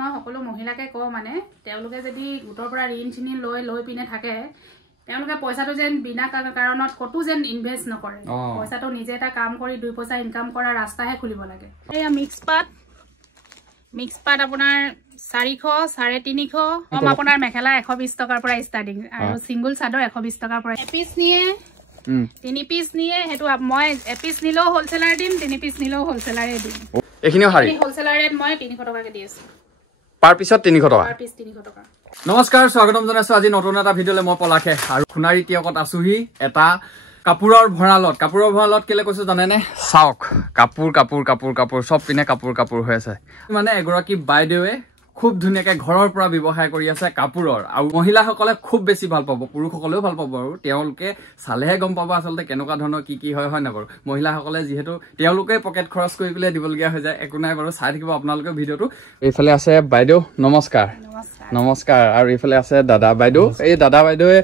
মই সকলো মহিলাকে কওঁ মানে তেওঁলোকে যদি গোটৰ পৰা ঋণ চিনি লৈ পিনে থাকে তেওঁলোকে পইচাটো যেন বিনা কাৰণত কতো যেন ইনভেষ্ট নকৰে পইচাটো নিজে এটা কাম কৰি দুই পইচা ইনকাম কৰা ৰাস্তাহে খুলিব লাগে এয়া মিক্স পাট আপোনাৰ 400 350 কম আপোনাৰ মেখেলা 120 টকাৰ পৰা ষ্টাৰ্টিং আৰু সিঙ্গল চাদৰ 120 টকাৰ পৰা এপিস নিয়ে 3 পিস নিয়ে হেতু মই এপিস নিলো হোলসেলাৰ দিম 3 পিস নিলো হোলসেলাৰে দিম এখিনিও হাৰি হোলসেলাৰ ৰেট মই 300 টকাকে দি আছো পাৰ পিছত 300 টাকা পাৰ পিস 300 টাকা নমস্কাৰ স্বাগতম জনাইছো আজি নতুন এটা ভিডিঅলে মই পলাখে আৰু খুনাৰী টিয়কত আছোহি এটা কাপোৰৰ ভৰালত কেলে কৈছো জানেনে চাওক কাপোৰ সব পিনে কাপোৰ হৈ আছে মানে এগৰাকী বাইদেৱে খুব ধুনিয়াকে ঘৰৰ পৰা ব্যৱসায় কৰি আছে কাপোৰৰ আৰু মহিলাসকলে খুব বেছি ভাল পাব পুৰুষসকলেও ভাল পাব আৰু তেওঁলোকে চালেহে গম পাব আসলতে কেনেকুৱা ধৰণৰ কি হয় না বাৰু মহিলাসকলে যেহেতু তেওঁলোকে পকেট খৰচ কৰি পেলাই দিবলগীয়া হৈ যায় একো নাই বাৰু চাই থাকিব আপোনালোকে ভিডিঅটো এইফালে আছে বাইদেউ নমস্কাৰ আৰু এইফালে আছে দাদা বাইদেউ এই দাদা বাইদেৱে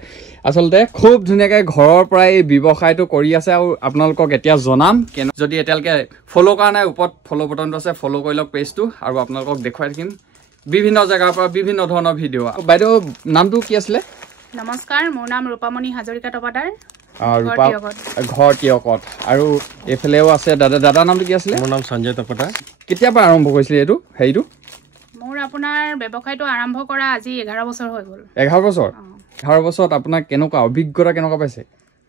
আসলতে খুব ধুনিয়াকে ঘৰৰ পৰা এই ব্যৱসায়টো কৰি আছে আৰু আপোনালোকক এতিয়া জনাম যদি এতিয়ালকে ফলো কৰা নাই ওপৰত ফলো বটনটো আছে ফলো কৰি লওক পেজটো আৰু আপোনালোকক দেখুৱাই থাকিম বিভিন্ন জায়গাৰ পৰা বিভিন্ন ধৰণৰ ভিডিও বাইদেউ নামটো কি আছিল নমস্কাৰ মোৰ নাম ৰূপামণি হাজৰিকা টপাদাৰ ঘৰ টিয়কত আৰু এফালেও আছে দাদা নামটো কি আছিল মোৰ নাম সঞ্জয় টপাদাৰ কেতিয়া পৰা আৰম্ভ কৰিছিল এটো হেইটো মোৰ আপোনাৰ ব্যৱসায়টো আৰম্ভ কৰা আজি 11 বছৰ হৈ গল 11 বছৰ 11 বছৰত আপোনাৰ কেনেকুৱা অভিজ্ঞতা কেনেকুৱা পাইছে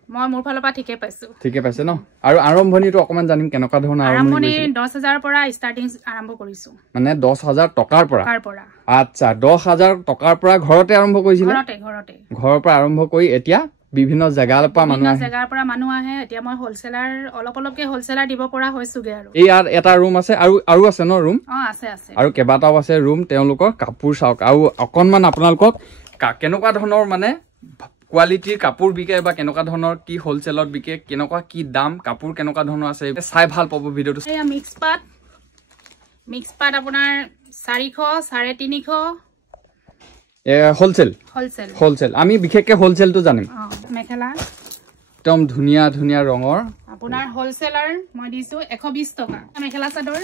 মই মোৰ ফালৰ পৰা ঠিকে পাইছে ন আৰু আৰম্ভণিটো অকমান জানিম কেনেকুৱা ধৰণৰ আৰম্ভণি 10000 পৰা ষ্টাৰ্টিং আৰম্ভ কৰিছো মানে 10000 টকাৰ পৰা আচ্ছা 10000 টকাৰ পৰা ঘৰতে আৰম্ভ কৰিছিল ঘৰতে ঘৰৰ পৰা আৰম্ভ কৰি এতিয়া বিভিন্ন জায়গাৰ পৰা মানুহ আহে এতিয়া মই হোলসেলাৰ অলপকে হোলসেলাৰ দিব পৰা হৈছোগে আৰু এই এটা ৰুম আছে আৰু আছে ন ৰুম আছে আৰু কেবাটাও আছে ৰুম তেওঁলোকৰ কাপোৰ চাওক আৰু অকনমান আপোনালোকক কেনেকুৱা ধৰণৰ মানে কোৱালিটিৰ কাপোৰ বিকে বা কেনেকুৱা ধৰণৰ কি হোলসেলত বিকে কেনেকুৱা কি দাম কাপোৰ কেনেকুৱা ধৰণৰ আছে চাই ভাল পাব ভিডিঅটো এয়া মিক্স পাট আপোনাৰ 400 350 হোলসেল আমি বিশেষকে হোলসেলটো জানিম মেখেলা একদম ধুনিয়া ৰঙৰ আপোনাৰ হোলসেলাৰ মই দিছো 120 টকা মেখেলা চাদৰ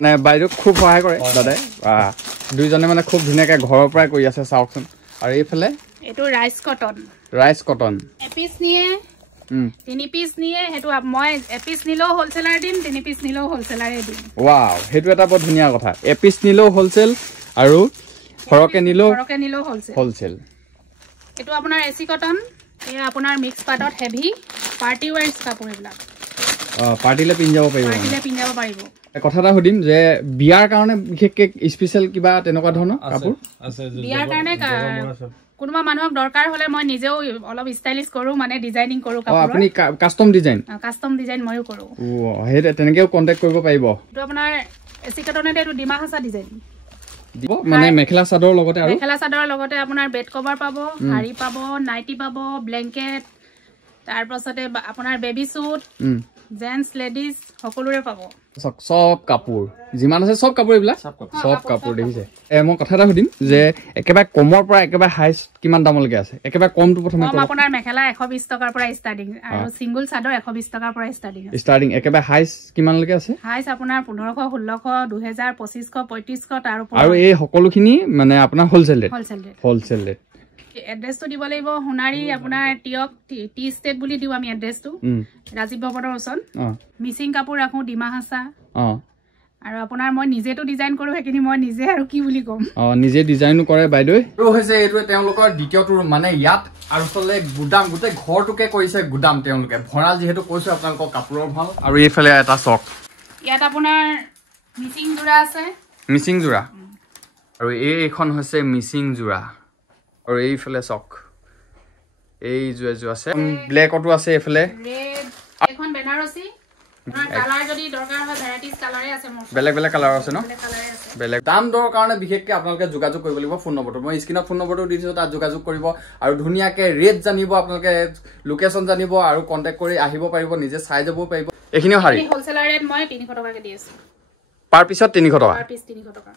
না বাইদেউ খুব সহায় কৰে দাদাই দুইজনে মানে খুব ধুনিয়াকে ঘৰৰ পৰা কৰি আছে চাওকচোন আৰু এইফালে এটো রাইস কটন এপিস নিয়ে 3 পিস নিয়ে হেতু মই এপিস নিলো হোলসেলার দিম 3 পিস নিলো হোলসেলারে দিম ওয়াও হেতু এটা বহুত ধুনিয়া কথা এপিস নিলো হোলসেল আৰু ফৰকে নিলো হোলসেল এটো আপোনাৰ এসি কটন এ আপোনাৰ মিক্স পাটত হেভি পাৰ্টি ওয়্যাৰস কাপোৰ এইবিলাক পাৰ্টিলে পিন যাব পাৰিব কথা এটা সুধিম যে বিয়াৰ কাৰণে বিশেষকে স্পেশাল কিবা তেনেকুৱা ধৰণৰ কাপোৰ আছে বিয়াৰ কাৰণে কোনোবা মানুহক দৰকাৰ হলে মই নিজেও অলপ ষ্টাইলিশ কৰো মানে ডিজাইনিং কৰো কাপোৰ আপুনি কাস্টম ডিজাইন ময়ো কৰো হেতে তেনেকেও কন্টাক্ট কৰিব পাৰিব এটো আপোনাৰ এসি কটনতে এটো ডিমাহাসা ডিজাইন দিব মানে মেখেলা চাদৰ লগতে আপোনাৰ বেড কভাৰ পাব শাৰী পাব নাইটি পাব ব্ল্যাঙ্কেট তাৰ পাছতে আপোনাৰ বেবি স্যুট জেন্টস লেডিজ সকলোৰে পাব সব কাপোৰ যিমান আছে সব কাপোৰ এইবিলাক সব কাপোৰ দেখিছে মই কথা এটা সুধিম যে একেবাৰে কমৰ পৰা একেবাৰে হাইস কিমান দামলৈকে আছে একেবাৰে কমটো প্ৰথমে কম আপোনাৰ মেখেলা 120 টকাৰ পৰা ষ্টাৰ্টিং আৰু সিঙ্গল চাদৰ 120 টকাৰ পৰা ষ্টাৰ্টিং একেবাৰে হাইস কিমানলৈকে আছে হাইস আপোনাৰ 1500 1600 2000 2500 3500 আৰু এই সকলোখিনি মানে আপোনাৰ হোলসেল ৰেট এড্ৰেছটো দিব লাগিব হুনাৰী আপোনাৰ টিয়ক টি ষ্টেট বুলি দিও আমি এড্ৰেছটো ৰাজীৱ ভৱনৰ ওচৰত মিচিং কাপোৰ ৰাখো ডিমাহাসা আৰু আপোনাৰ মই নিজেটো ডিজাইন কৰো হেকিনি মই নিজে আৰু কি বুলি কম নিজে ডিজাইনো কৰে বাইদেউ আৰু হৈছে এইটো তেওঁলোকৰ দ্বিতীয়টো মানে ইয়াত আৰু চলে গুদাম গোটে ঘৰটোকে কৰিছে গুদাম তেওঁলোকে ভৰাল যেহেতু কৈছো আপোনালোকৰ কাপোৰৰ ভাল আৰু এইফালে এটা চক ইয়াত আপোনাৰ মিচিং জোৰা আছে আৰু এইখন হৈছে মিচিং জোৰা আৰু এইফালে চক এই জুৱে আছে ব্ল্যাকটো আছে এফালে ৰেড এখন বেনাৰসী কালাৰ যদি দৰকাৰ হয় ভ্যাৰাইটিজ কালাৰে আছে মোৰ বেলেগ কালাৰ আছে ন বেলেগ দাম দৰৰ কাৰণে বিশেষকৈ আপোনালোকে যোগাযোগ কৰিব লাগিব ফোন নম্বৰটো মই স্ক্ৰিনত ফোন নম্বৰটো দি দিছো তাত যোগাযোগ কৰিব আৰু ধুনিয়াকে ৰেট জানিব আপোনালোকে লোকেশন জানিব আৰু কন্টাক্ট কৰি আহিব পাৰিব নিজে চাই যাব পাৰিব এখিনিও হাৰি হোলসেলাৰ ৰেট মই 300 টকাকে দি আছো পাৰ পিছত 300 টকা পাৰ পিস 300 টকা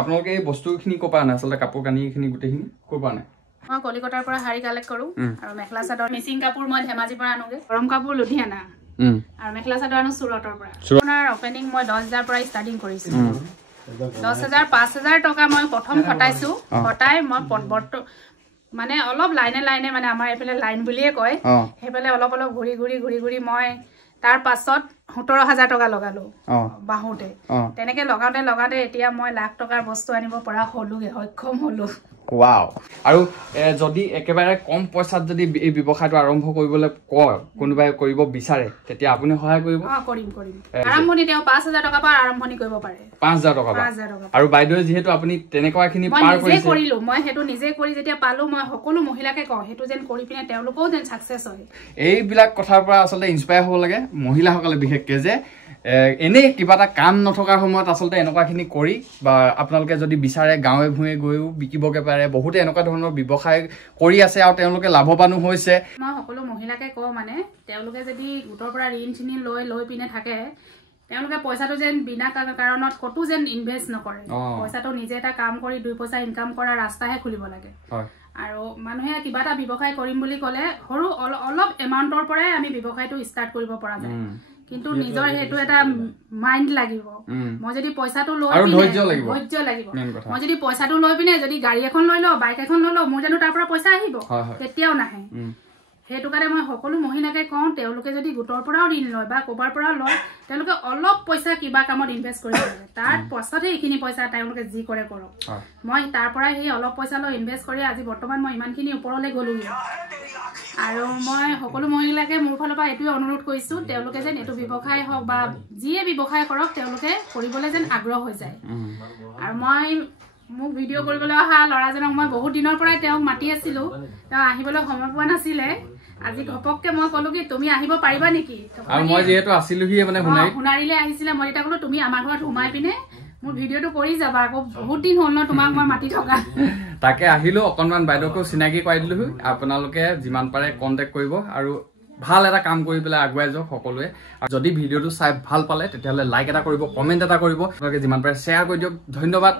আপোনালোকে এই বস্তুখিনি কোপা নাই আসলে কাপোৰ কানিখিনি গুটেখিনি কোপা নাই মই কলিকতাৰ পৰা হাৰি কালেক্ট কৰো আৰু মেখেলা চাদৰ মিচিং কাপোৰ মই ধেমাজি পৰা আনোগে গৰম কাপোৰ লুধিয়ানা আৰু মেখেলা চাদৰ আনো সুৰতৰ পৰা আপোনাৰ ওপেনিং মই 10000 পৰা ষ্টাৰ্টিং কৰিছো 10,000 5,000 টকা মই প্ৰথম খটাইছো খটাই মই মানে অলপ লাইনে লাইনে মানে আমাৰ এইফালে লাইন বুলিয়ে কয় সেইফালে অলপ অলপ ঘূৰি ঘূৰি ঘূৰি ঘূৰি মই তাৰ পাছত 17,000 টকা লগালো বাহুতে তেনেকে লগাওতে লগাওতে এতিয়া মই লাখ টকাৰ বস্তু আনিব পৰা হলোগে সক্ষম হলো ওয়াও আৰু যদি একেবাৰে কম পইচাত যদি এই ব্যৱসায়টো আৰম্ভ কৰিবলৈ কয় কোনোবাই কৰিব বিচাৰে তেতিয়া আপুনি সহায় কৰিব কৰিম আৰম্ভণি তেওঁ 5,000 টকা পৰা আৰম্ভণি কৰিব পাৰে 5,000 টকা আৰু বাইদেউ যেহেতু আপুনি তেনেকুৱাখিনি পাৰ কৰিছে কৰিলো মই হেতু নিজে কৰি যেতিয়া পালো মই সকলো মহিলাকে কওঁ হেতু যেন কৰি পিনে তেওঁলোকও যেন সাকসেস হয় এইবিলাক কথাৰ পৰা আসলে ইনস্পায়াৰ হ'ব লাগে মহিলাসকলে বিশেষকৈ যে এনে কিবা এটা কাম নথকাৰ সময়ত আসলে এনেকুৱাখিনি কৰি বা আপোনালোকে যদি বিচাৰে গাঁৱে ভূঞে গৈও বিকিবকে পাৰে বহুতে এনেকুৱা ধৰণৰ ব্যৱসায় কৰি আছে আৰু তেওঁলোকে লাভৱানো হৈছে মই সকলো মহিলাকে কওঁ মানে তেওঁলোকে যদি গোটৰ পৰা ঋণ চিনি লৈ পিনে থাকে তেওঁলোকে পইচাটো যেন বিনা কাৰণত কতো যেন ইনভেস্ট নকৰে পইচাটো নিজে এটা কাম কৰি 2 পইচা ইনকাম কৰা ৰাস্তাহে খুলিব লাগে আৰু মানুহে কিবা এটা ব্যৱসায় কৰিম বুলি ক'লে সৰু অলপ এমাউন্টৰ পৰাই আমি ব্যৱসায়টো ষ্টাৰ্ট কৰিব পৰা যায় কিন্তু নিজৰ হেতু এটা মাইন্ড লাগিব মই যদি পইচাটো লৈ আৰু ধৈৰ্য লাগিব মই যদি পইচাটো লৈ পিনে যদি গাড়ী এখন লৈ ল বাইক এখন লৈ ল মোৰ জানো তাৰ পৰা পইচা আহিব তেতিয়াও নাহে হেতু কাৰণে মই সকলো মহিলাকে কওঁ তেওঁলোকে যদি গোটৰ পৰাও ঋণ লয় বা কোবাৰ পৰাও লয় তেওঁলোকে অলপ পইচা কিবা কামত ইনভেস্ট কৰিব লাগে তাৰ পাছতে এইখিনি পইচা তেওঁলোকে যি কৰে কৰক মই তাৰ পৰা সেই অলপ পইচা লৈ ইনভেস্ট কৰি আজি বৰ্তমান মই ইমানখিনি ওপৰলৈ গ'লোগে আৰু মই সকলো মহিলাকে মোৰ ফালৰ পৰা এইটোৱে অনুৰোধ কৰিছো তেওঁলোকে যেন এইটো ব্যৱসায় হওক বা যিয়ে ব্যৱসায় কৰক তেওঁলোকে কৰিবলৈ যেন আগ্ৰহ হৈ যায় আৰু মই মোক ভিডিঅ' কৰিবলৈ অহা ল'ৰাজনক মই বহুত দিনৰ পৰাই তেওঁক মাতি আছিলো তেওঁ আহিবলৈ সময় পোৱা নাছিলে আজি ঘপককে মই ক'লো কি তুমি আহিব পাৰিবা নেকি আৰু মই যেহেতু আছিলোহি মানে হুনাৰিলে আহিছিলে মই এটা ক'লো তুমি আমাৰ ঘৰত সোমাই পিনে মোৰ ভিডিঅ'টো কৰি যাবা আকৌ বহুত দিন হ'ল ন তোমাক মই মাতি থকা তাকে আহিলো অকনমান বাইদেউকো চিনাকি কৰাই দিলো আপোনালোকে যিমান পাৰে কন্টেক্ট কৰিব আৰু ভাল এটা কাম কৰি পেলাই আগুৱাই যাওক সকলোৱে আৰু যদি ভিডিঅ'টো চাই ভাল পালে তেতিয়াহ'লে লাইক এটা কৰিব কমেন্ট এটা কৰিব আপোনালোকে যিমান পাৰে শ্বেয়াৰ কৰি দিয়ক ধন্যবাদ